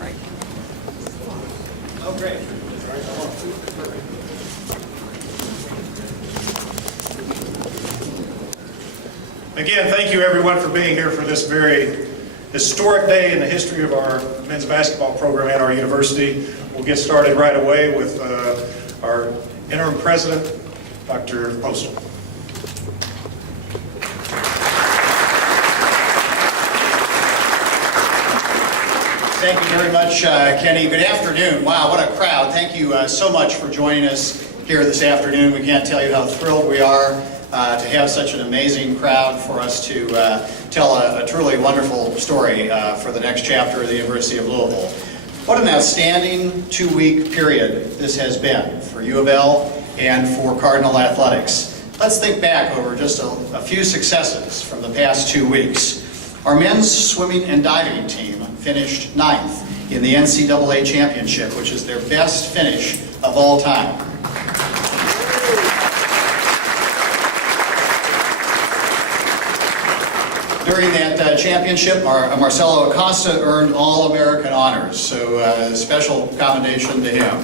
right. Oh, great. Again, thank you everyone for being here for this very historic day in the history of our men's basketball program at our university. We'll get started right away with our interim president, Dr. Postal. Thank you very much, Kenny. Good afternoon. Wow, what a crowd. Thank you so much for joining us here this afternoon. We can't tell you how thrilled we are to have such an amazing crowd for us to tell a truly wonderful story for the next chapter of the University of Louisville. What an outstanding 2-week period this has been for U of L and for Cardinal Athletics. Let's think back over just a few successes from the past 2 weeks. Our men's swimming and diving team finished 9th in the NCAA championship, which is their best finish of all time. During that championship, Marcelo Acosta earned All-American honors, so a special commendation to him.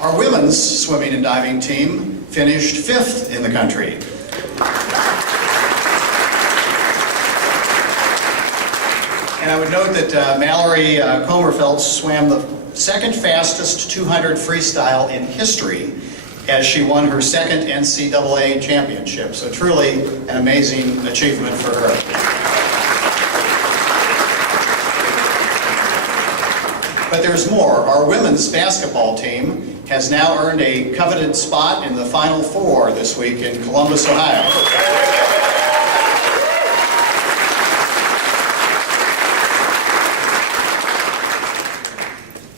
Our women's swimming and diving team finished 5th in the country. And I would note that Mallory Comerfeld swam the second fastest 200 freestyle in history as she won her second NCAA championship. So truly an amazing achievement for her. But there's more. Our women's basketball team has now earned a coveted spot in the Final Four this week in Columbus, Ohio.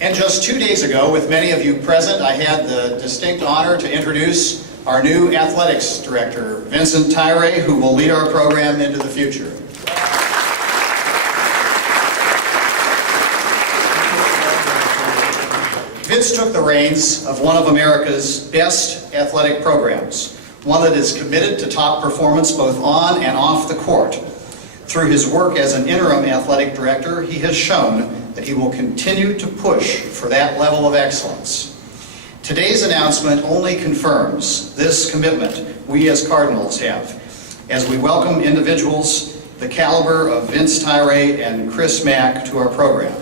And just 2 days ago, with many of you present, I had the distinct honor to introduce our new athletics director, Vincent Tyree, who will lead our program into the future. Vince took the reins of one of America's best athletic programs, one that is committed to top performance both on and off the court. Through his work as an interim athletic director, he has shown that he will continue to push for that level of excellence. Today's announcement only confirms this commitment we as Cardinals have, as we welcome individuals the caliber of Vince Tyree and Chris Mack to our program.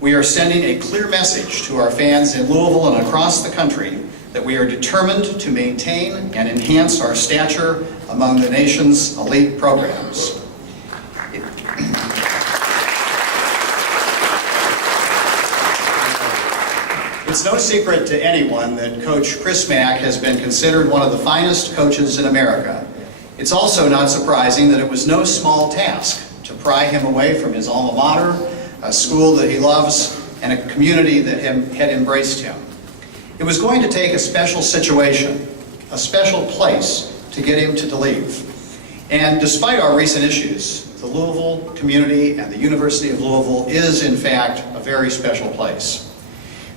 We are sending a clear message to our fans in Louisville and across the country that we are determined to maintain and enhance our stature among the nation's elite programs. It's no secret to anyone that Coach Chris Mack has been considered one of the finest coaches in America. It's also not surprising that it was no small task to pry him away from his alma mater, a school that he loves, and a community that had embraced him. It was going to take a special situation, a special place to get him to leave. And despite our recent issues, the Louisville community and the University of Louisville is, in fact, a very special place.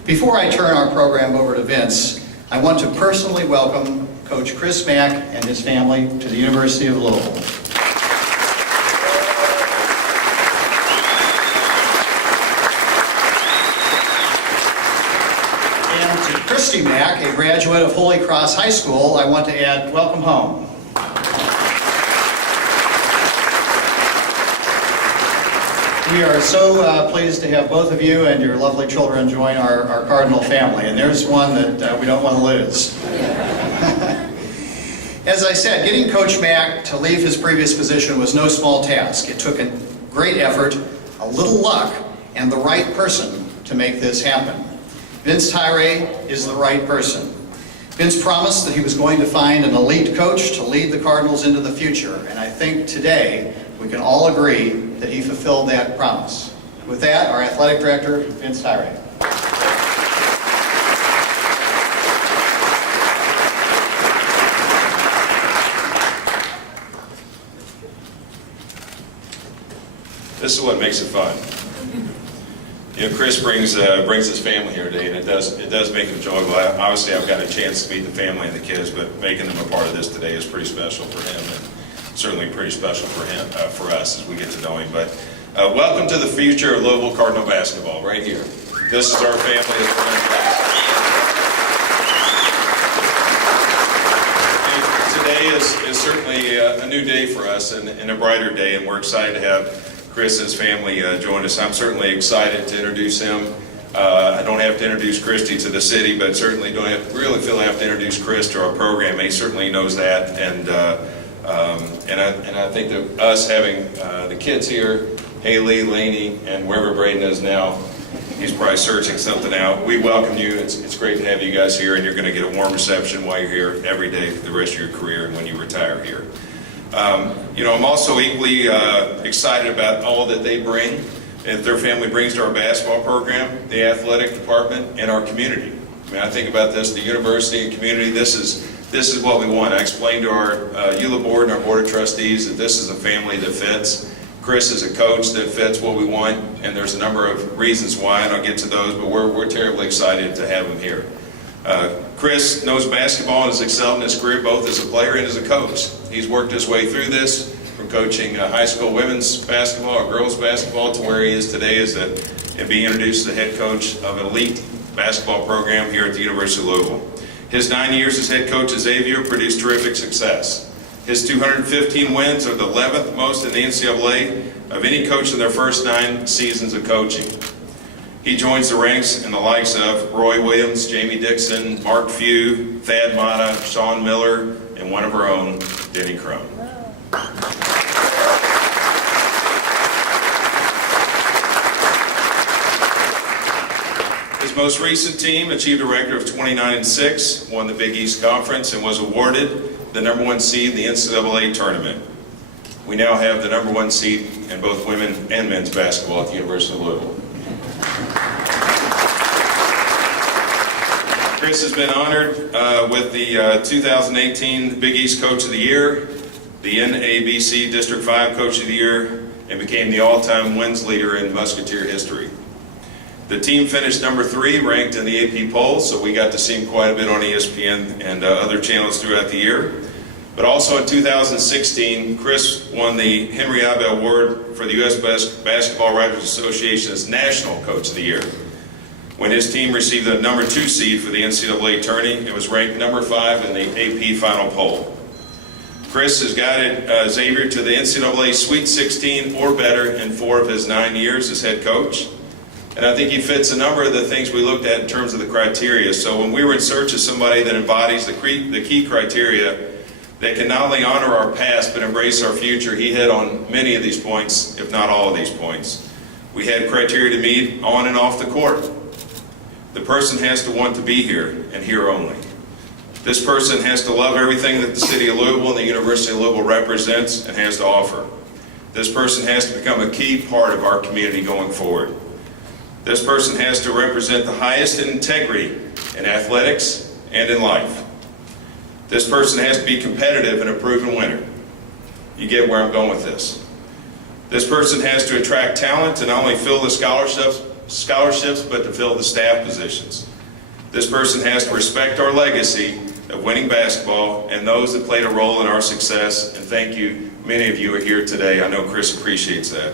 Before I turn our program over to Vince, I want to personally welcome Coach Chris Mack and his family to the University of Louisville. And to Christy Mack, a graduate of Holy Cross High School, I want to add, welcome home. We are so pleased to have both of you and your lovely children join our Cardinal family, and there's one that we don't want to lose. As I said, getting Coach Mack to leave his previous position was no small task. It took a great effort, a little luck, and the right person to make this happen. Vince Tyree is the right person. Vince promised that he was going to find an elite coach to lead the Cardinals into the future, and I think today we can all agree that he fulfilled that promise. With that, our athletic director, Vince Tyree. This is what makes it fun. You know, Chris brings his family here today, and it does make him enjoyable. Obviously, I've got a chance to meet the family and the kids, but making them a part of this today is pretty special for him. And certainly pretty special for him, for us as we get to know him. But welcome to the future of Louisville Cardinal basketball, right here. This is our family. Today is certainly a new day for us and a brighter day, and we're excited to have Chris and his family join us. I'm certainly excited to introduce him. I don't have to introduce Christy to the city, but certainly really feel I have to introduce Chris to our program. He certainly knows that, and I think that us having the kids here, Haley, Laney, and wherever Braden is now, he's probably searching something out. We welcome you. It's great to have you guys here, and you're going to get a warm reception while you're here every day for the rest of your career and when you retire here. I'm also equally excited about all that they bring, and their family brings to our basketball program, the athletic department, and our community. I mean, I think about this, the university and community, this is what we want. I explained to our EULA board and our board of trustees that this is a family that fits. Chris is a coach that fits what we want, and there's a number of reasons why, and I'll get to those, but we're terribly excited to have him here. Chris knows basketball and has excelled in his career both as a player and as a coach. He's worked his way through this, from coaching high school women's basketball or girls basketball to where he is today and being introduced as the head coach of an elite basketball program here at the University of Louisville. His 9 years as head coach at Xavier produced terrific success. His 215 wins are the 11th most in the NCAA of any coach in their first 9 seasons of coaching. He joins the ranks in the likes of Roy Williams, Jamie Dixon, Mark Few, Thad Mata, Sean Miller, and one of our own, Denny Crum. His most recent team achieved a record of 29-6, won the Big East Conference, and was awarded the #1 seed in the NCAA tournament. We now have the #1 seed in both women and men's basketball at the University of Louisville. Chris has been honored with the 2018 Big East Coach of the Year, the NABC District 5 Coach of the Year, and became the all-time wins leader in Musketeer history. The team finished #3, ranked in the AP poll, so we got to see him quite a bit on ESPN and other channels throughout the year. But also in 2016, Chris won the Henry Abel Award for the U.S. Basketball Writers Association's National Coach of the Year, when his team received the #2 seed for the NCAA tourney. It was ranked #5 in the AP final poll. Chris has guided Xavier to the NCAA Sweet 16 or better in 4 of his 9 years as head coach. And I think he fits a number of the things we looked at in terms of the criteria. So when we were in search of somebody that embodies the key criteria that can not only honor our past but embrace our future, he hit on many of these points, if not all of these points. We had criteria to meet on and off the court. The person has to want to be here and here only. This person has to love everything that the city of Louisville and the University of Louisville represents and has to offer. This person has to become a key part of our community going forward. This person has to represent the highest in integrity in athletics and in life. This person has to be competitive and a proven winner. You get where I'm going with this. This person has to attract talent to not only fill the scholarships, but to fill the staff positions. This person has to respect our legacy of winning basketball and those that played a role in our success. And thank you, many of you are here today. I know Chris appreciates that.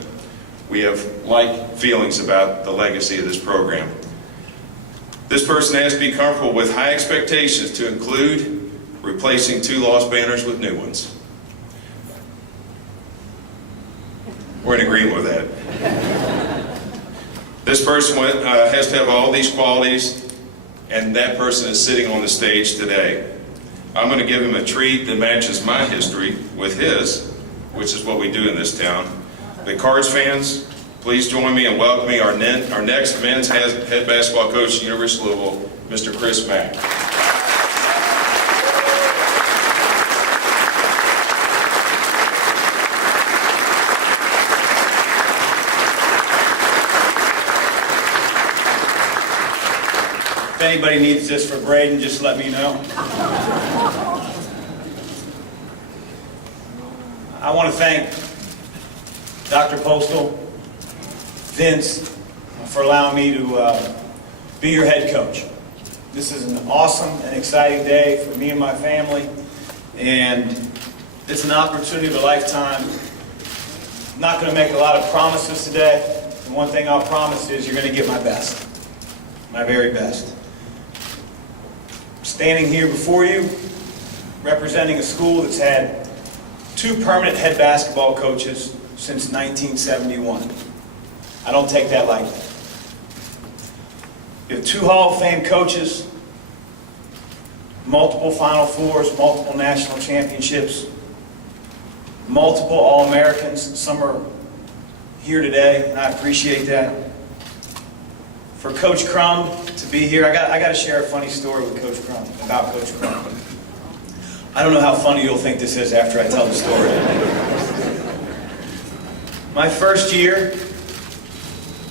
We have like feelings about the legacy of this program. This person has to be comfortable with high expectations, to include replacing 2 lost banners with new ones. We're in agreement with that. This person has to have all these qualities, and that person is sitting on the stage today. I'm going to give him a treat that matches my history with his, which is what we do in this town. The Cards fans, please join me in welcoming our next men's head basketball coach at the University of Louisville, Mr. Chris Mack. If anybody needs this for Braden, just let me know. I want to thank Dr. Postal, Vince, for allowing me to be your head coach. This is an awesome and exciting day for me and my family, and It's an opportunity of a lifetime. I'm not going to make a lot of promises today. And one thing I'll promise is you're going to get my best, my very best. Standing here before you, representing a school that's had 2 permanent head basketball coaches since 1971. I don't take that lightly. You have 2 Hall of Fame coaches, multiple Final Fours, multiple national championships, multiple All-Americans. Some are here today, and I appreciate that. For Coach Crum to be here, I got to share a funny story with Coach Crum, about Coach Crum. I don't know how funny you'll think this is after I tell the story. My first year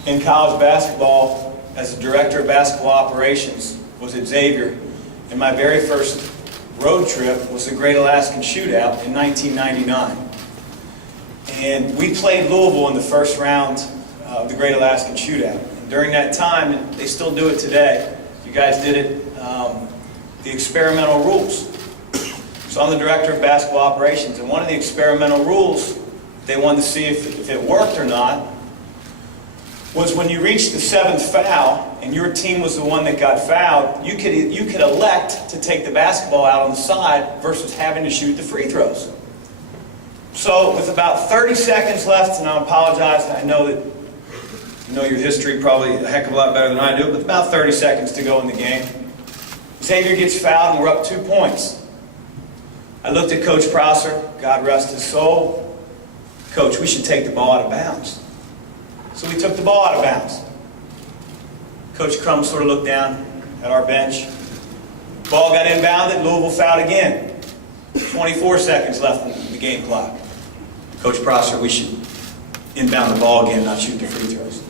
in college basketball as a director of basketball operations was at Xavier, and my very first road trip was the Great Alaskan Shootout in 1999. And we played Louisville in the first round of the Great Alaskan Shootout. And during that time, and they still do it today, you guys did it, the experimental rules. So I'm the director of basketball operations, and one of the experimental rules they wanted to see if it worked or not was when you reached the 7th foul and your team was the one that got fouled, you could elect to take the basketball out on the side versus having to shoot the free throws. So with about 30 seconds left, and I apologize, I know that you know your history probably a heck of a lot better than I do, but with about 30 seconds to go in the game, Xavier gets fouled and we're up 2 points. I looked at Coach Prosser, God rest his soul. Coach, we should take the ball out of bounds. So we took the ball out of bounds. Coach Crum sort of looked down at our bench. Ball got inbounded, Louisville fouled again. 24 seconds left in the game clock. Coach Prosser, we should inbound the ball again, not shoot the free throws.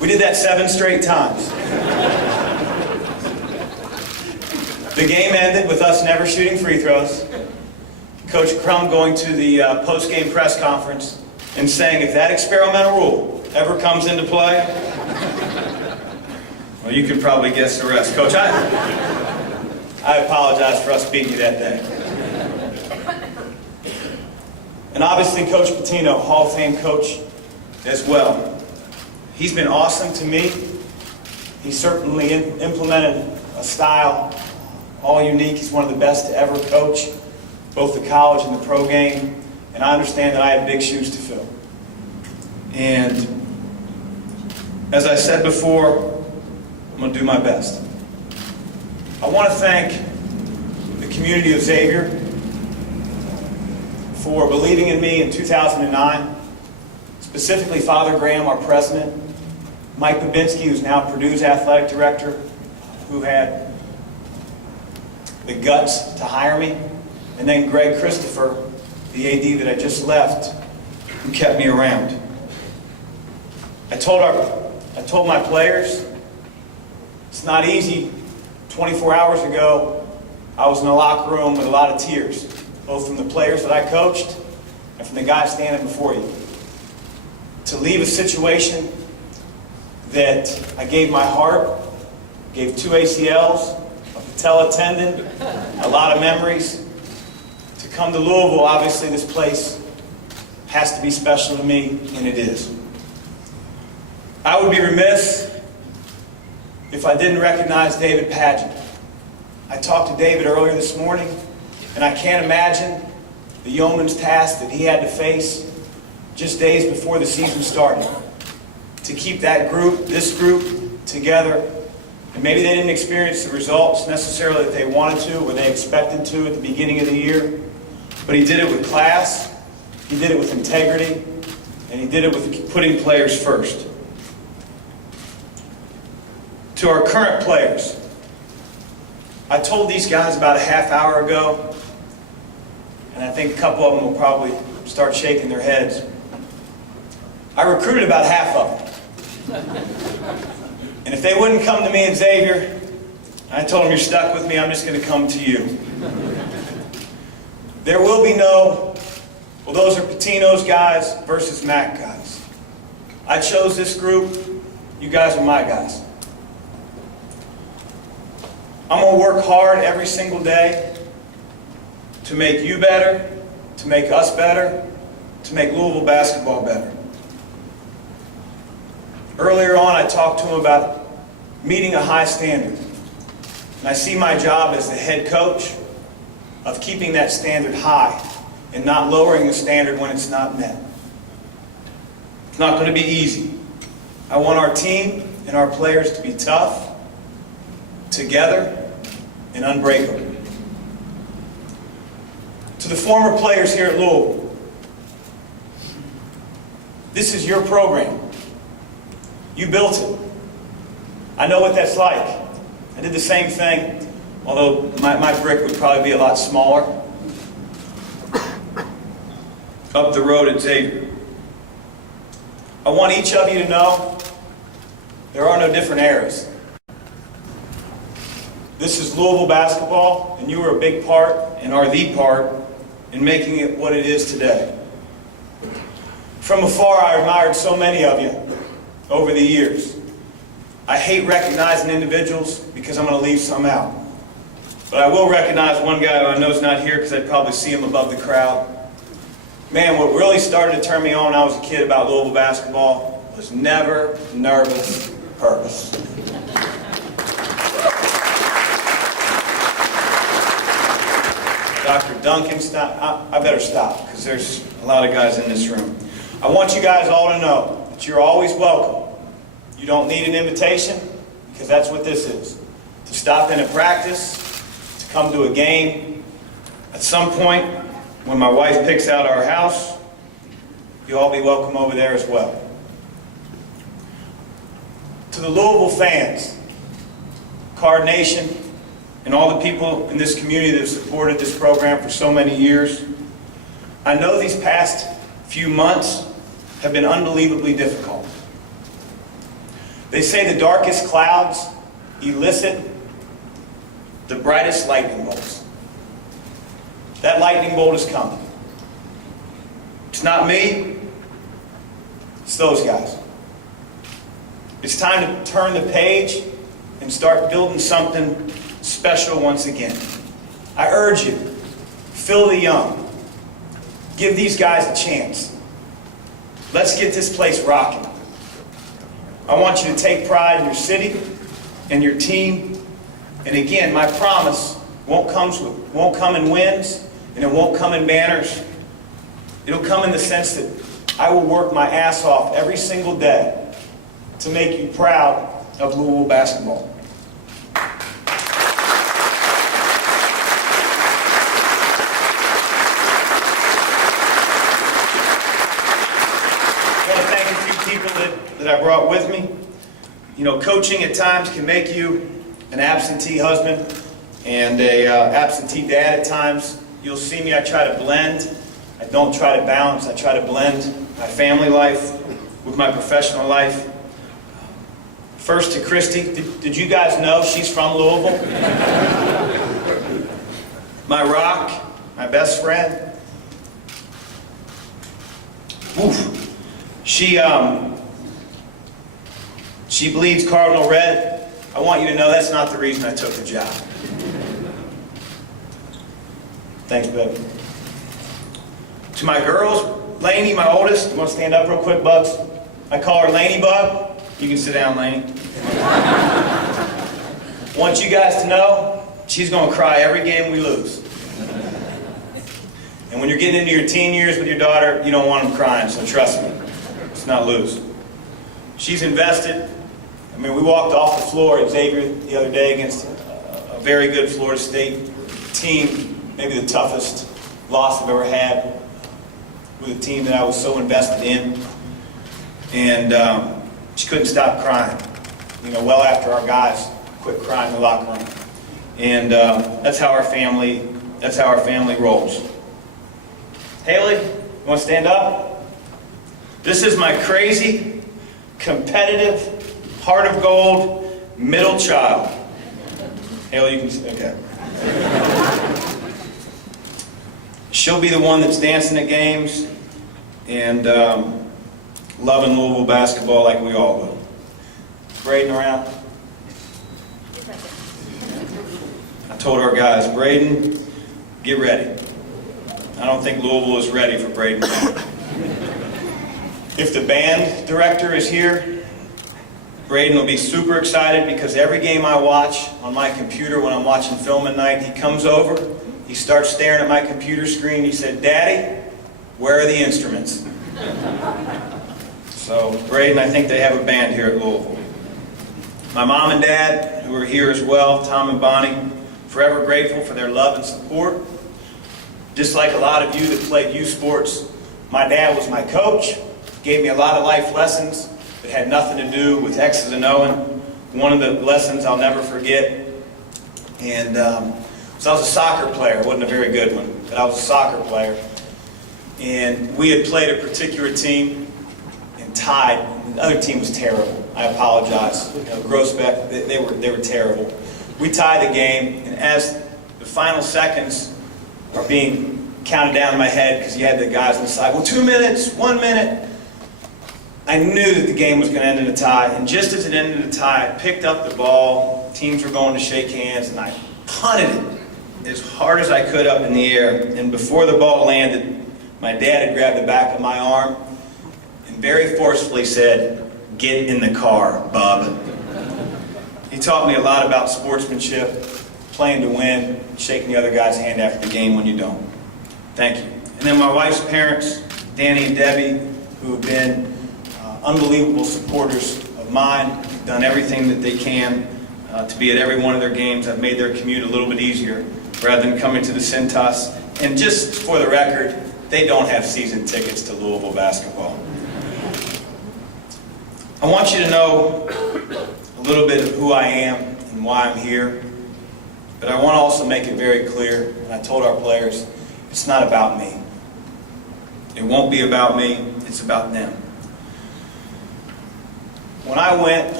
We did that 7 straight times. The game ended with us never shooting free throws. Coach Crum going to the post-game press conference and saying, if that experimental rule ever comes into play, well, you can probably guess the rest. Coach, I apologize for us beating you that day. And obviously, Coach Pitino, Hall of Fame coach as well. He's been awesome to me. He certainly implemented a style all unique. He's one of the best to ever coach both the college and the pro game. And I understand that I have big shoes to fill. And as I said before, I'm going to do my best. I want to thank the community of Xavier for believing in me in 2009, specifically Father Graham, our president, Mike Babinski, who's now Purdue's athletic director, who had the guts to hire me, and then Greg Christopher, the AD that I just left, who kept me around. I told my players, it's not easy. 24 hours ago, I was in the locker room with a lot of tears, both from the players that I coached and from the guy standing before you. To leave a situation that I gave my heart, gave 2 ACLs, a patella tendon, a lot of memories. To come to Louisville, obviously this place has to be special to me, and it is. I would be remiss if I didn't recognize David Padgett. I talked to David earlier this morning, and I can't imagine the yeoman's task that he had to face just days before the season started. To keep that group, this group, together. And maybe they didn't experience the results necessarily that they wanted to or they expected to at the beginning of the year. But he did it with class, he did it with integrity, and he did it with putting players first. To our current players, I told these guys about a half hour ago, and I think a couple of them will probably start shaking their heads. I recruited about half of them. And if they wouldn't come to me at Xavier, I told them, you're stuck with me, I'm just going to come to you. There will be no, well, those are Pitino's guys versus Mack guys. I chose this group, you guys are my guys. I'm going to work hard every single day to make you better, to make us better, to make Louisville basketball better. Earlier on, I talked to him about meeting a high standard. And I see my job as the head coach of keeping that standard high and not lowering the standard when it's not met. It's not going to be easy. I want our team and our players to be tough, together, and unbreakable. To the former players here at Louisville, this is your program. You built it. I know what that's like. I did the same thing, although my brick would probably be a lot smaller. Up the road at Xavier. I want each of you to know there are no different eras. This is Louisville basketball, and you were a big part, and are the part, in making it what it is today. From afar, I admired so many of you over the years. I hate recognizing individuals because I'm going to leave some out. But I will recognize one guy who I know is not here because I'd probably see him above the crowd. Man, what really started to turn me on when I was a kid about Louisville basketball was never nervous purpose. Dr. Duncan, I better stop because there's a lot of guys in this room. I want you guys all to know that you're always welcome. You don't need an invitation because that's what this is. To stop in at practice, to come to a game. At some point, when my wife picks out our house, you'll all be welcome over there as well. To the Louisville fans, Card Nation, and all the people in this community that have supported this program for so many years, I know these past few months have been unbelievably difficult. They say the darkest clouds elicit the brightest lightning bolts. That lightning bolt is coming. It's not me, it's those guys. It's time to turn the page and start building something special once again. I urge you, fill the young. Give these guys a chance. Let's get this place rocking. I want you to take pride in your city and your team. And again, my promise won't come in wins, and it won't come in banners. It'll come in the sense that I will work my ass off every single day to make you proud of Louisville basketball. I want to thank a few people that I brought with me. You know, coaching at times can make you an absentee husband and a absentee dad at times. You'll see me, I try to blend. I don't try to balance. I try to blend my family life with my professional life. First to Christy. Did you guys know she's from Louisville? My rock, my best friend. Oof. She bleeds cardinal red. I want you to know that's not the reason I took the job. Thanks, baby. To my girls, Lainey, my oldest, you want to stand up real quick, Bugs? I call her Lainey Bug. You can sit down, Lainey. Want you guys to know, she's going to cry every game we lose. And when you're getting into your teen years with your daughter, you don't want them crying, so trust me, let's not lose. She's invested. I mean, we walked off the floor at Xavier the other day against a very good Florida State team, maybe the toughest loss I've ever had, with a team that I was so invested in. And she couldn't stop crying, you know, well after our guys quit crying in the locker room. And that's how our family rolls. Haley, you want to stand up? This is my crazy, competitive, heart of gold, middle child. Haley, you can, okay. She'll be the one that's dancing at games and loving Louisville basketball like we all will. Braden around? I told our guys, Braden, get ready. I don't think Louisville is ready for Braden Mack. If the band director is here, Braden will be super excited because every game I watch on my computer when I'm watching film at night, he comes over, he starts staring at my computer screen, he said, "Daddy, where are the instruments?" So, Braden, I think they have a band here at Louisville. My mom and dad, who are here as well, Tom and Bonnie, forever grateful for their love and support. Just like a lot of you that played youth sports, my dad was my coach, gave me a lot of life lessons that had nothing to do with X's and O's. One of the lessons I'll never forget, and so I was a soccer player. It wasn't a very good one, but I was a soccer player. And we had played a particular team and tied. The other team was terrible. I apologize. Grossbeck, they were terrible. We tied the game, and as the final seconds are being counted down in my head, because you had the guys on the side, well, 2 minutes, 1 minute. I knew that the game was going to end in a tie, and just as it ended in a tie, I picked up the ball, teams were going to shake hands, and I punted it as hard as I could up in the air. And before the ball landed, my dad had grabbed the back of my arm and very forcefully said, "Get in the car, bub." He taught me a lot about sportsmanship, playing to win, shaking the other guy's hand after the game when you don't. Thank you. And then my wife's parents, Danny and Debbie, who have been unbelievable supporters of mine, done everything that they can to be at every one of their games. I've made their commute a little bit easier rather than coming to the Cintas. And just for the record, they don't have season tickets to Louisville basketball. I want you to know a little bit of who I am and why I'm here, but I want to also make it very clear, and I told our players, it's not about me. It won't be about me, it's about them. When I went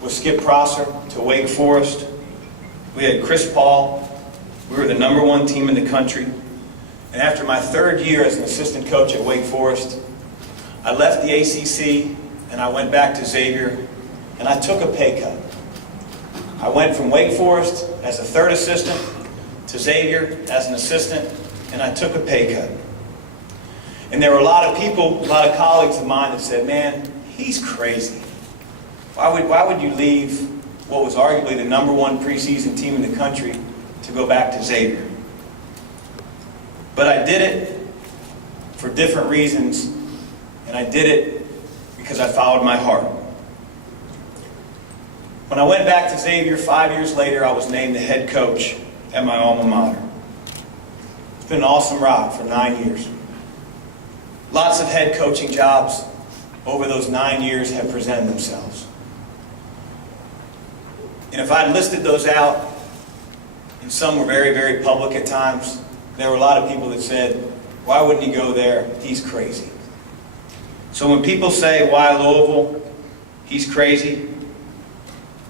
with Skip Prosser to Wake Forest, we had Chris Paul. We were the #1 team in the country. And after my 3rd year as an assistant coach at Wake Forest, I left the ACC and I went back to Xavier, and I took a pay cut. I went from Wake Forest as a 3rd assistant to Xavier as an assistant, and I took a pay cut. And there were a lot of people, a lot of colleagues of mine that said, "Man, he's crazy. Why would you leave what was arguably the #1 preseason team in the country to go back to Xavier?" But I did it for different reasons, and I did it because I followed my heart. When I went back to Xavier 5 years later, I was named the head coach at my alma mater. It's been an awesome ride for 9 years. Lots of head coaching jobs over those 9 years have presented themselves. And if I'd listed those out, and some were very, very public at times, there were a lot of people that said, "Why wouldn't he go there? He's crazy." So when people say, "Why Louisville? He's crazy,"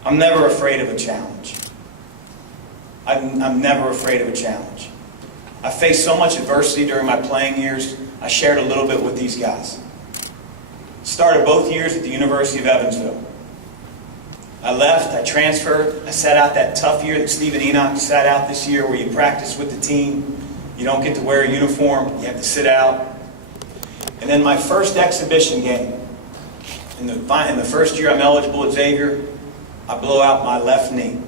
I'm never afraid of a challenge. I'm never afraid of a challenge. I faced so much adversity during my playing years, I shared a little bit with these guys. Started both years at the University of Evansville. I left, I transferred, I sat out that tough year that Stephen Enoch sat out this year, where you practice with the team, you don't get to wear a uniform, you have to sit out. And then my first exhibition game, in the first year I'm eligible at Xavier, I blow out my left knee,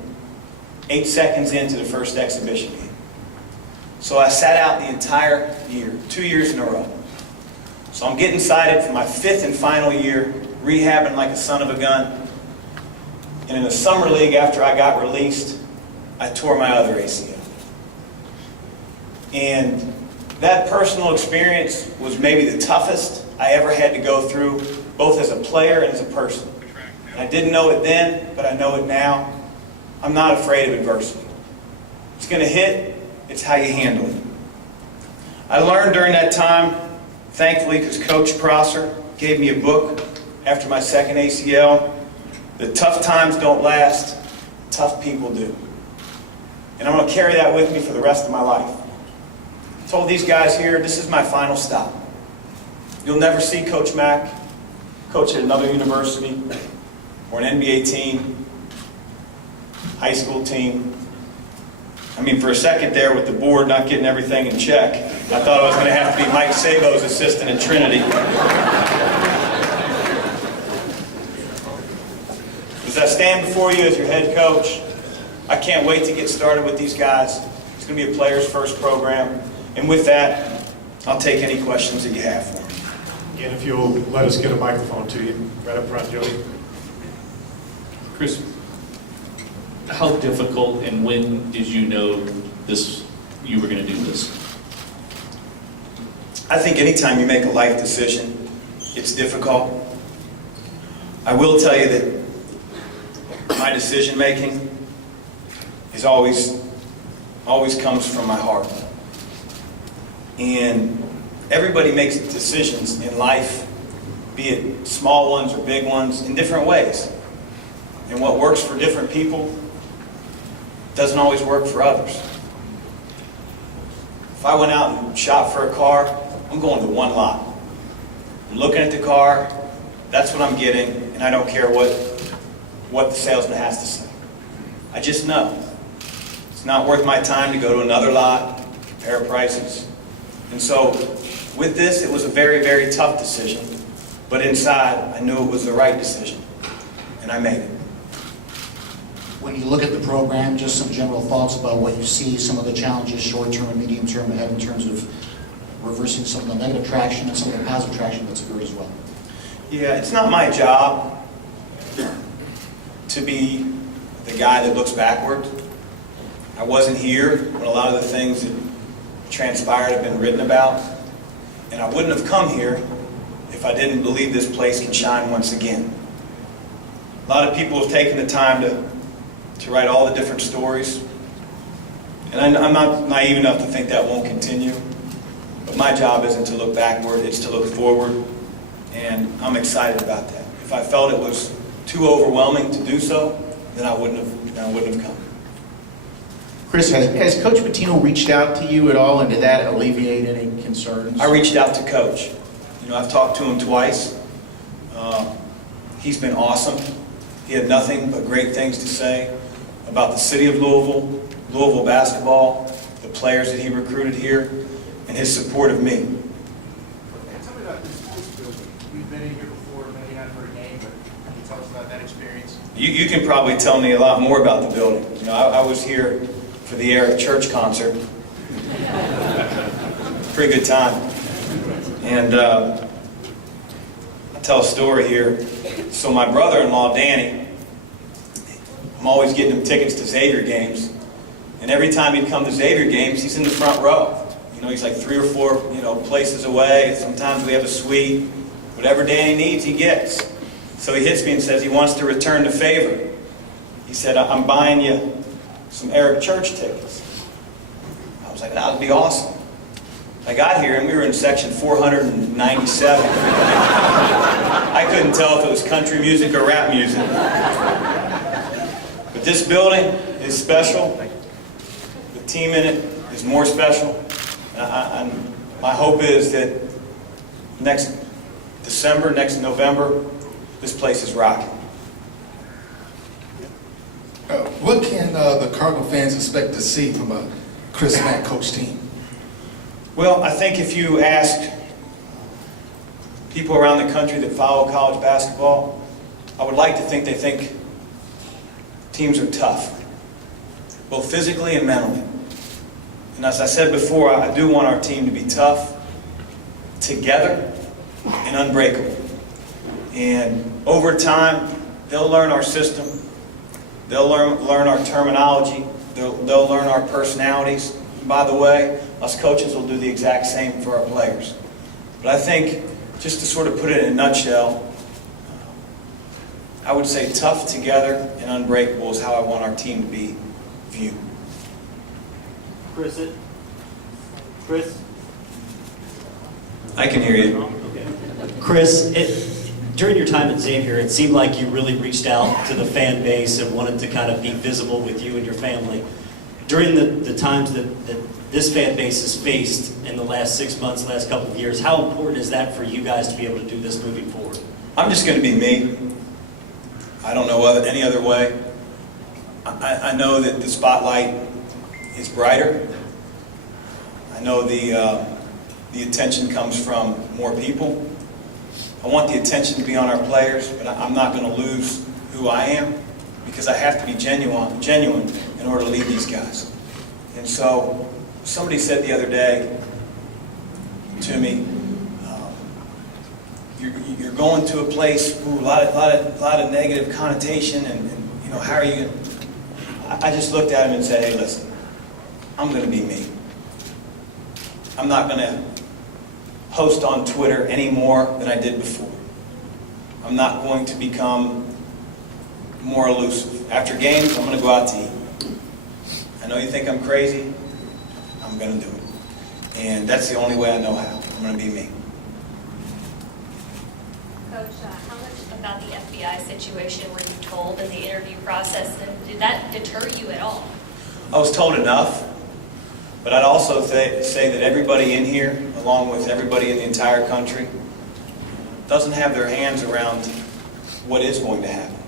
8 seconds into the first exhibition game. So I sat out the entire year, 2 years in a row. So I'm getting cited for my 5th and final year, rehabbing like a son of a gun. And in the summer league, after I got released, I tore my other ACL. And that personal experience was maybe the toughest I ever had to go through, both as a player and as a person. And I didn't know it then, but I know it now. I'm not afraid of adversity. It's going to hit, it's how you handle it. I learned during that time, thankfully, because Coach Prosser gave me a book after my 2nd ACL, that tough times don't last, tough people do. And I'm going to carry that with me for the rest of my life. I told these guys here, this is my final stop. You'll never see Coach Mack coach at another university or an NBA team, high school team. I mean, for a second there with the board not getting everything in check, I thought I was going to have to be Mike Sabo's assistant at Trinity. As I stand before you as your head coach, I can't wait to get started with these guys. It's going to be a players first program. And with that, I'll take any questions that you have for me. Again, if you'll let us get a microphone to you, right up front, Jody. Chris, how difficult and when did you know you were going to do this? I think anytime you make a life decision, it's difficult. I will tell you that my decision making is always comes from my heart. And everybody makes decisions in life, be it small ones or big ones, in different ways. And what works for different people doesn't always work for others. If I went out and shopped for a car, I'm going to one lot. I'm looking at the car, that's what I'm getting, and I don't care what the salesman has to say. I just know. It's not worth my time to go to another lot, compare prices. And so with this, it was a very, very tough decision. But inside, I knew it was the right decision. And I made it. When you look at the program, just some general thoughts about what you see, some of the challenges short-term and medium-term ahead in terms of reversing some of the negative traction and some of the positive traction that's occurred as well. Yeah, it's not my job to be the guy that looks backward. I wasn't here when a lot of the things that transpired have been written about. And I wouldn't have come here if I didn't believe this place can shine once again. A lot of people have taken the time to write all the different stories. And I'm not naive enough to think that won't continue. But my job isn't to look backward, it's to look forward. And I'm excited about that. If I felt it was too overwhelming to do so, then I wouldn't have come. Chris, has Coach Pitino reached out to you at all, and did that alleviate any concerns? I reached out to Coach. I've talked to him twice. He's been awesome. He had nothing but great things to say about the city of Louisville, Louisville basketball, the players that he recruited here, and his support of me. Tell me about this building. You've been in here before, maybe not for a game, but can you tell us about that experience? You can probably tell me a lot more about the building. I was here for the Eric Church concert. Pretty good time. And I'll tell a story here. So my brother-in-law, Danny, I'm always getting him tickets to Xavier games. And every time he'd come to Xavier games, he's in the front row. He's like 3 or 4, places away. Sometimes we have a suite. Whatever Danny needs, he gets. So he hits me and says he wants to return the favor. He said, I'm buying you some Eric Church tickets. I was like, that would be awesome. I got here and we were in section 497. I couldn't tell if it was country music or rap music. But this building is special. The team in it is more special. My hope is that next December, next November, this place is rocking. What can the Cardinal fans expect to see from a Chris Mack coach team? Well, I think if you ask people around the country that follow college basketball, I would like to think they think teams are tough, both physically and mentally. And as I said before, I do want our team to be tough, together, and unbreakable. And over time, they'll learn our system. They'll learn our terminology. They'll learn our personalities. And by the way, us coaches will do the exact same for our players. But I think, just to sort of put it in a nutshell, I would say tough, together, and unbreakable is how I want our team to be viewed. Chris? I can hear you. Chris, during your time at Xavier, it seemed like you really reached out to the fan base and wanted to kind of be visible with you and your family. During the times that this fan base has faced in the last 6 months, last couple of years, how important is that for you guys to be able to do this moving forward? I'm just going to be me. I don't know any other way. I know that the spotlight it's brighter. I know the attention comes from more people. I want the attention to be on our players, but I'm not going to lose who I am, because I have to be genuine in order to lead these guys. And so somebody said the other day to me, you're going to a place, ooh, a lot of negative connotation, and you know, how are you going to... I just looked at him and said, hey, listen, I'm going to be me. I'm not going to post on Twitter any more than I did before. I'm not going to become more elusive. After games, I'm going to go out to eat. I know you think I'm crazy. I'm going to do it. And that's the only way I know how. I'm going to be me. Coach, how much about the FBI situation were you told in the interview process, and did that deter you at all? I was told enough, but I'd also say that everybody in here, along with everybody in the entire country, doesn't have their hands around what is going to happen.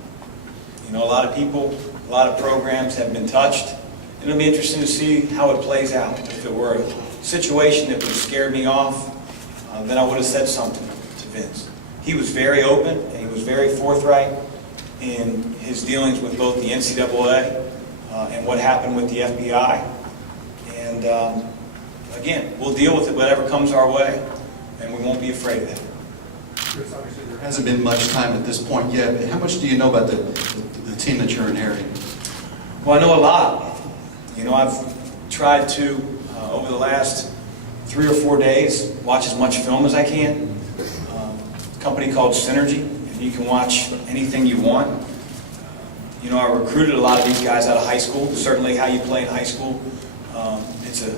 You know, a lot of people, a lot of programs have been touched. It'll be interesting to see how it plays out. If it were a situation that would scare me off, then I would have said something to Vince. He was very open and he was very forthright in his dealings with both the NCAA and what happened with the FBI. And again, we'll deal with it whatever comes our way, and we won't be afraid of that. Chris, obviously there hasn't been much time at this point yet, but how much do you know about the team that you're inheriting? Well, I know a lot. You know, I've tried to, over the last 3 or 4 days, watch as much film as I can. A company called Synergy, and you can watch anything you want. You know, I recruited a lot of these guys out of high school. Certainly how you play in high school, it's a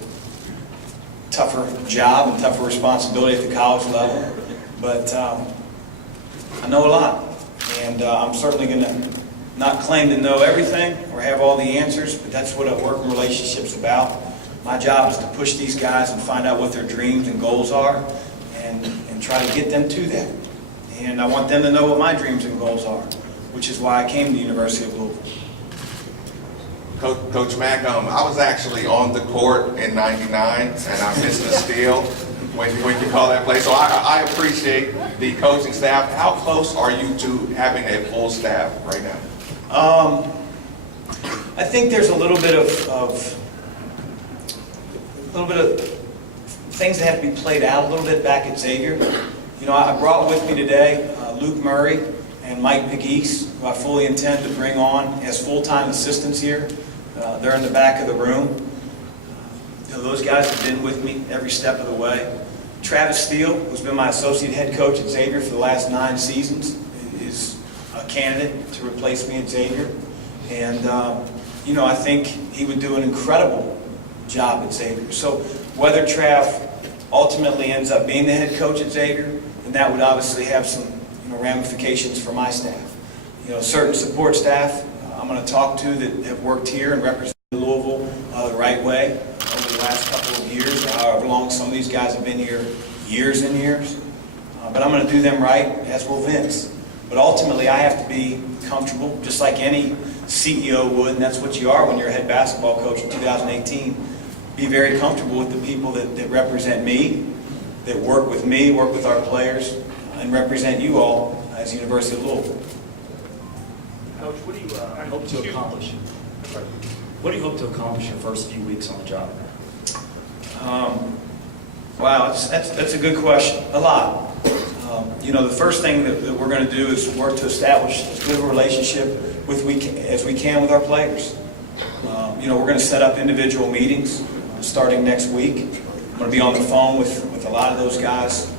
tougher job and tougher responsibility at the college level. But I know a lot, and I'm certainly going to not claim to know everything or have all the answers, but that's what a working relationship's about. My job is to push these guys and find out what their dreams and goals are, and try to get them to that. And I want them to know what my dreams and goals are, which is why I came to the University of Louisville. Coach Mack, I was actually on the court in '99, and I missed the steal when you call that play. So I appreciate the coaching staff. How close are you to having a full staff right now? I think there's a little bit of things that have to be played out a little bit back at Xavier. You know, I brought with me today Luke Murray and Mike Pegues, who I fully intend to bring on as full-time assistants here. They're in the back of the room. You know, those guys have been with me every step of the way. Travis Steele, who's been my associate head coach at Xavier for the last 9 seasons, is a candidate to replace me at Xavier. And, you know, I think he would do an incredible job at Xavier. So whether Trav ultimately ends up being the head coach at Xavier, then that would obviously have some, you know, ramifications for my staff. You know, certain support staff I'm going to talk to that have worked here and represented Louisville the right way over the last couple of years, however long some of these guys have been here, years and years. But I'm going to do them right, as will Vince. But ultimately, I have to be comfortable, just like any CEO would, and that's what you are when you're a head basketball coach in 2018. Be very comfortable with the people that represent me, that work with me, work with our players, and represent you all as the University of Louisville. Coach, what do you hope to accomplish? What do you hope to accomplish your first few weeks on the job? Wow, that's a good question. A lot. You know, the first thing that we're going to do is work to establish as good a relationship as we can with our players. You know, we're going to set up individual meetings starting next week. I'm going to be on the phone with a lot of those guys,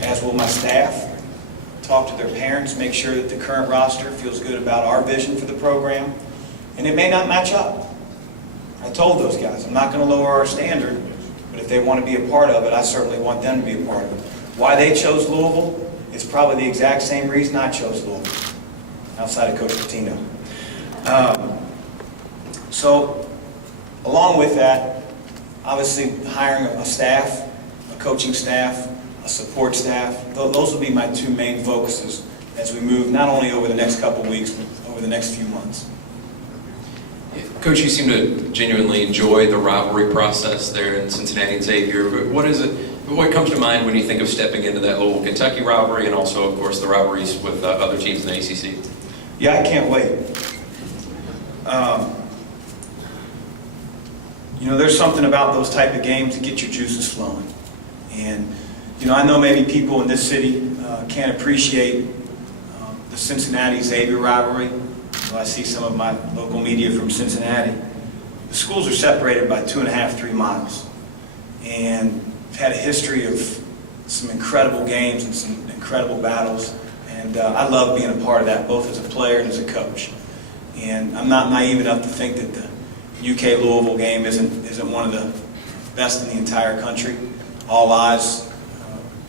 as will my staff. Talk to their parents, make sure that the current roster feels good about our vision for the program. And it may not match up. I told those guys, I'm not going to lower our standard, but if they want to be a part of it, I certainly want them to be a part of it. Why they chose Louisville is probably the exact same reason I chose Louisville, outside of Coach Pitino. So, along with that, obviously hiring a staff, a coaching staff, a support staff, those will be my 2 main focuses as we move not only over the next couple weeks, but over the next few months. Coach, you seem to genuinely enjoy the rivalry process there in Cincinnati and Xavier. But what comes to mind when you think of stepping into that whole Kentucky rivalry and also, of course, the rivalries with other teams in the ACC? Yeah, I can't wait. You know, there's something about those type of games that get your juices flowing. And, you know, I know maybe people in this city can't appreciate the Cincinnati-Xavier rivalry. So I see some of my local media from Cincinnati. The schools are separated by 2.5, 3 miles. And we've had a history of some incredible games and some incredible battles. And I love being a part of that, both as a player and as a coach. And I'm not naive enough to think that the UK Louisville game isn't one of the best in the entire country. All eyes,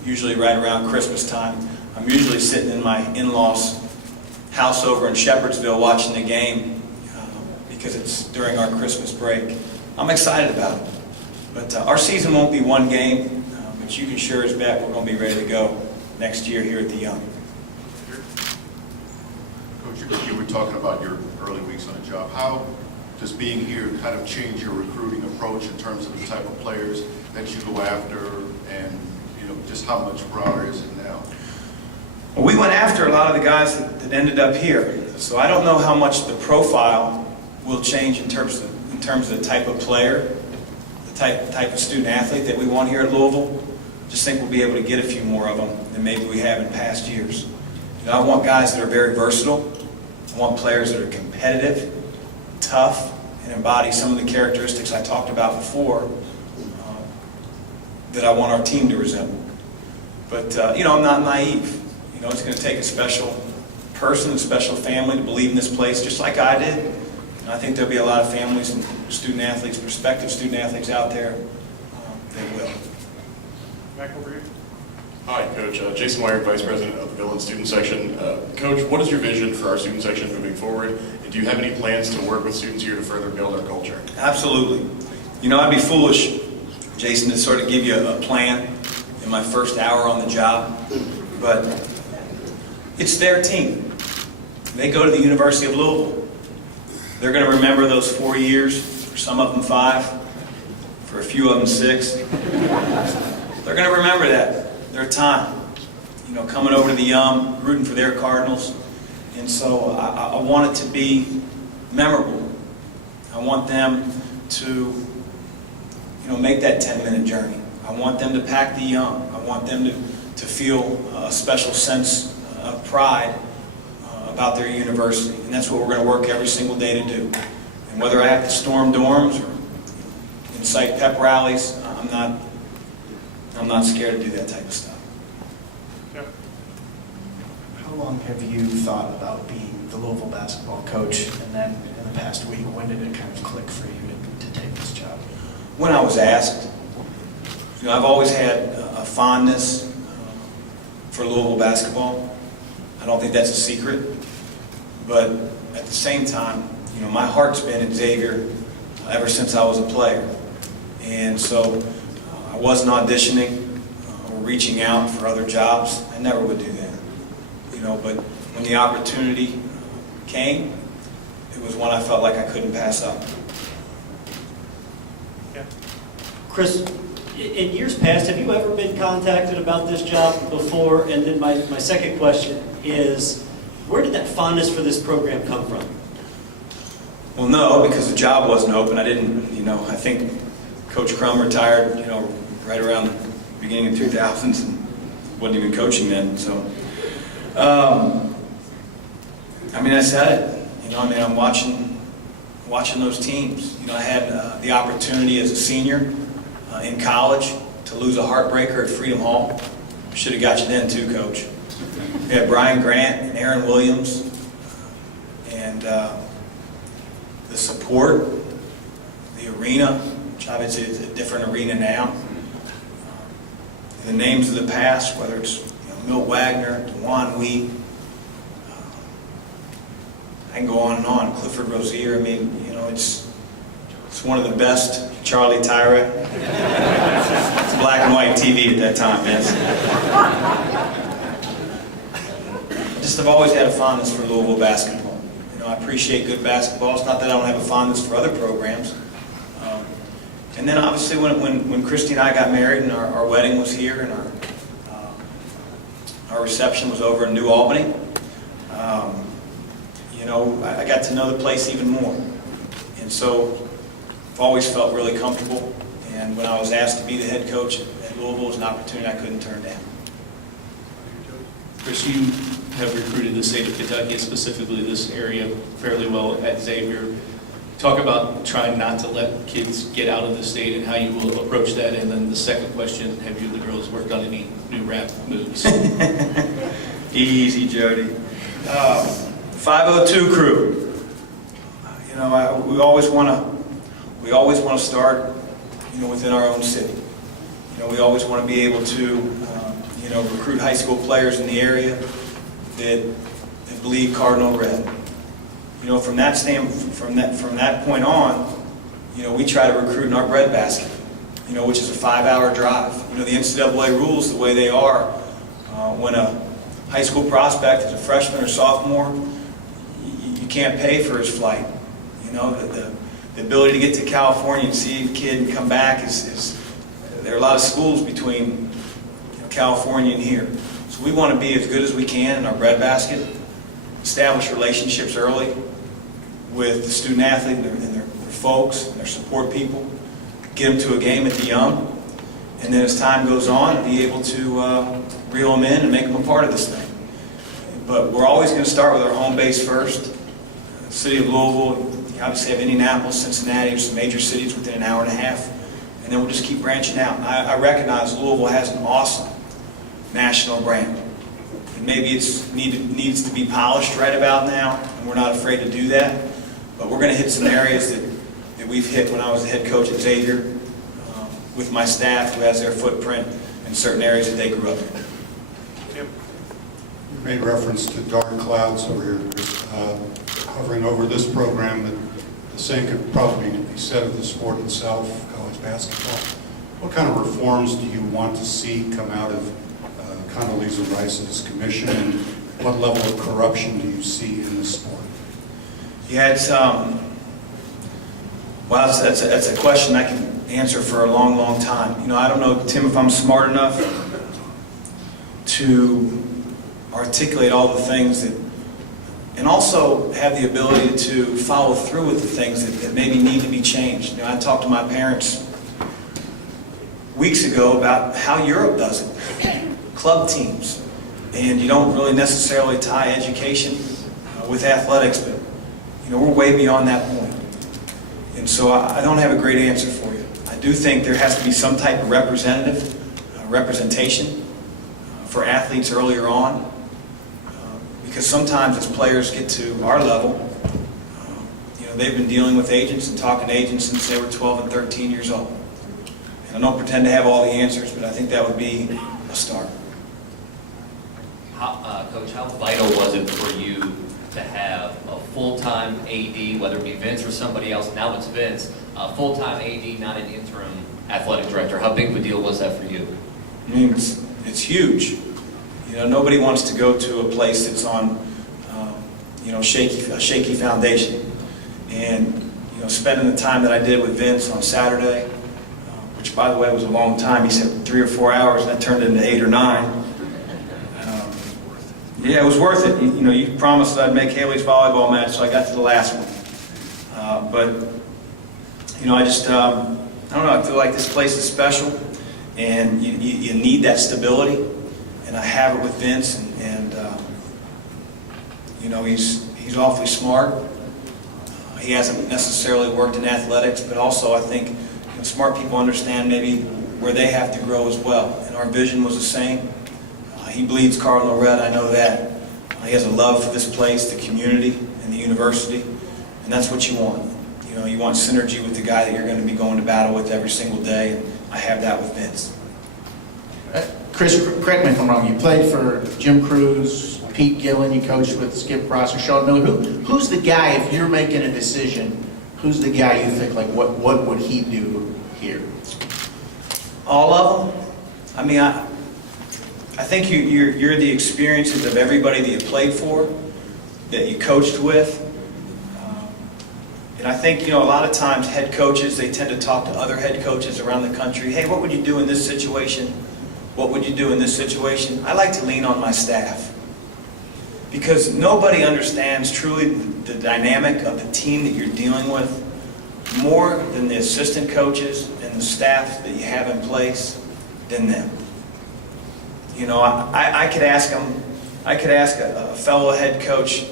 usually right around Christmas time. I'm usually sitting in my in-laws' house over in Shepherdsville watching the game because it's during our Christmas break. I'm excited about it. But our season won't be one game, but you can sure as bet we're going to be ready to go next year here at the Young. Coach, you were talking about your early weeks on the job. How does being here kind of change your recruiting approach in terms of the type of players that you go after, and just how much broader is it now? Well, we went after a lot of the guys that ended up here, so I don't know how much the profile will change in terms of the type of player, the type of student athlete that we want here at Louisville. Just think we'll be able to get a few more of them than maybe we have in past years. I want guys that are very versatile. I want players that are competitive, tough, and embody some of the characteristics I talked about before that I want our team to resemble. But, I'm not naive. It's going to take a special person, a special family to believe in this place, just like I did. And I think there'll be a lot of families and student athletes, prospective student athletes out there that will. Mack, over here. Hi, Coach. Jason Wire, Vice President of the Villain Student Section. Coach, what is your vision for our student section moving forward? And do you have any plans to work with students here to further build our culture? Absolutely. I'd be foolish, Jason, to sort of give you a plan in my first hour on the job. But it's their team. They go to the University of Louisville. They're going to remember those 4 years, for some of them 5, for a few of them 6. They're going to remember their time, coming over to the Yum, rooting for their Cardinals. And so I want it to be memorable. I want them to, make that 10-minute journey. I want them to pack the Yum. I want them to feel a special sense of pride about their university. And that's what we're going to work every single day to do. And whether I have to storm dorms or incite pep rallies, I'm not scared to do that type of stuff. How long have you thought about being the Louisville basketball coach? And then in the past week, when did it kind of click for you to take this job? When I was asked. I've always had a fondness for Louisville basketball. I don't think that's a secret. But at the same time, my heart's been at Xavier ever since I was a player. And so I wasn't auditioning or reaching out for other jobs. I never would do that. But when the opportunity came, it was one I felt like I couldn't pass up. Yeah. Chris, in years past, have you ever been contacted about this job before? And then my second question is, where did that fondness for this program come from? Well, no, because the job wasn't open. I didn't, I think Coach Crum retired, right around the beginning of 2000s and wasn't even coaching then. So, I said it. I'm watching those teams. I had the opportunity as a senior in college to lose a heartbreaker at Freedom Hall. Should have got you then too, Coach. We had Brian Grant and Aaron Williams, and the support, the arena, which obviously is a different arena now. The names of the past, whether it's Milt Wagner, DeJuan Wheat, I can go on and on. Clifford Rozier. It's one of the best. Charlie Tyrett. It's black and white TV at that time, man. I've always had a fondness for Louisville basketball. I appreciate good basketball. It's not that I don't have a fondness for other programs. And then obviously when Christy and I got married and our wedding was here and our reception was over in New Albany, I got to know the place even more. And so I've always felt really comfortable. And when I was asked to be the head coach at Louisville, it was an opportunity I couldn't turn down. Chris, you have recruited the state of Kentucky, specifically this area, fairly well at Xavier. Talk about trying not to let kids get out of the state and how you will approach that. And then the second question, have you and the girls worked on any new rap moves? Easy, Jody. 502 crew. We always want to start, within our own city. We always want to be able to, recruit high school players in the area that bleed Cardinal red. From that point on, we try to recruit in our breadbasket, which is a 5-hour drive. The NCAA rules the way they are. When a high school prospect is a freshman or sophomore, you can't pay for his flight. The ability to get to California and see a kid and come back is there are a lot of schools between California and here. So we want to be as good as we can in our breadbasket, establish relationships early with the student athlete and their folks and their support people, get them to a game at the young, and then as time goes on, be able to reel them in and make them a part of this thing. But we're always going to start with our home base first. The city of Louisville, you obviously have Indianapolis, Cincinnati, some major cities within an hour and a half, and then we'll just keep branching out. I recognize Louisville has an awesome national brand. And maybe it needs to be polished right about now, and we're not afraid to do that. But we're going to hit some areas that we've hit when I was the head coach at Xavier with my staff who has their footprint in certain areas that they grew up in. You made reference to dark clouds over here, hovering over this program, but the same could probably be said of the sport itself, college basketball. What kind of reforms do you want to see come out of Condoleezza Rice's commission, and what level of corruption do you see in the sport? Yeah, it's that's a question I can answer for a long, long time. I don't know, Tim, if I'm smart enough to articulate all the things that, and also have the ability to follow through with the things that maybe need to be changed. I talked to my parents weeks ago about how Europe does it. Club teams, and you don't really necessarily tie education with athletics, but we're way beyond that point. And so I don't have a great answer for you. I do think there has to be some type of representation for athletes earlier on, because sometimes as players get to our level, they've been dealing with agents and talking to agents since they were 12 and 13 years old. And I don't pretend to have all the answers, but I think that would be a start. Coach, how vital was it for you to have a full-time AD, whether it be Vince or somebody else, now it's Vince, a full-time AD, not an interim athletic director? How big of a deal was that for you? It's huge. Nobody wants to go to a place that's on, a shaky foundation. And, spending the time that I did with Vince on Saturday, which by the way was a long time, he said 3 or 4 hours, and that turned into 8 or 9. Yeah, it was worth it. You promised that I'd make Haley's volleyball match, so I got to the last one. I just, I don't know, I feel like this place is special, and you need that stability, and I have it with Vince, and he's awfully smart. He hasn't necessarily worked in athletics, but also I think smart people understand maybe where they have to grow as well, and our vision was the same. He bleeds Cardinal red, I know that. He has a love for this place, the community, and the university, and that's what you want. You want synergy with the guy that you're going to be going to battle with every single day, and I have that with Vince. Chris, correct me if I'm wrong, you played for Jim Cruz, Pete Gillen, you coached with Skip Prosser, Sean Miller. Who's the guy, if you're making a decision, who's the guy you think, like, what would he do here? All of them? I mean, I think you're the experiences of everybody that you played for, that you coached with, And I think, a lot of times head coaches, they tend to talk to other head coaches around the country. Hey, what would you do in this situation? What would you do in this situation? I like to lean on my staff. Because nobody understands truly the dynamic of the team that you're dealing with more than the assistant coaches and the staff that you have in place than them. I could ask them, I could ask a fellow head coach,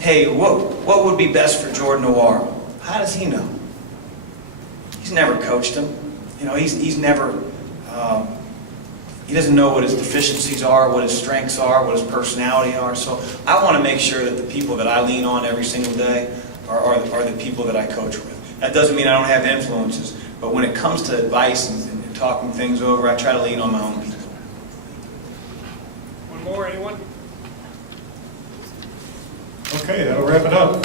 hey, what would be best for Jordan Noir? How does he know? He's never coached him. He's never, he doesn't know what his deficiencies are, what his strengths are, what his personality are. So I want to make sure that the people that I lean on every single day are the people that I coach with. That doesn't mean I don't have influences, but when it comes to advice and talking things over, I try to lean on my own people. One more, anyone? Okay, that'll wrap it up.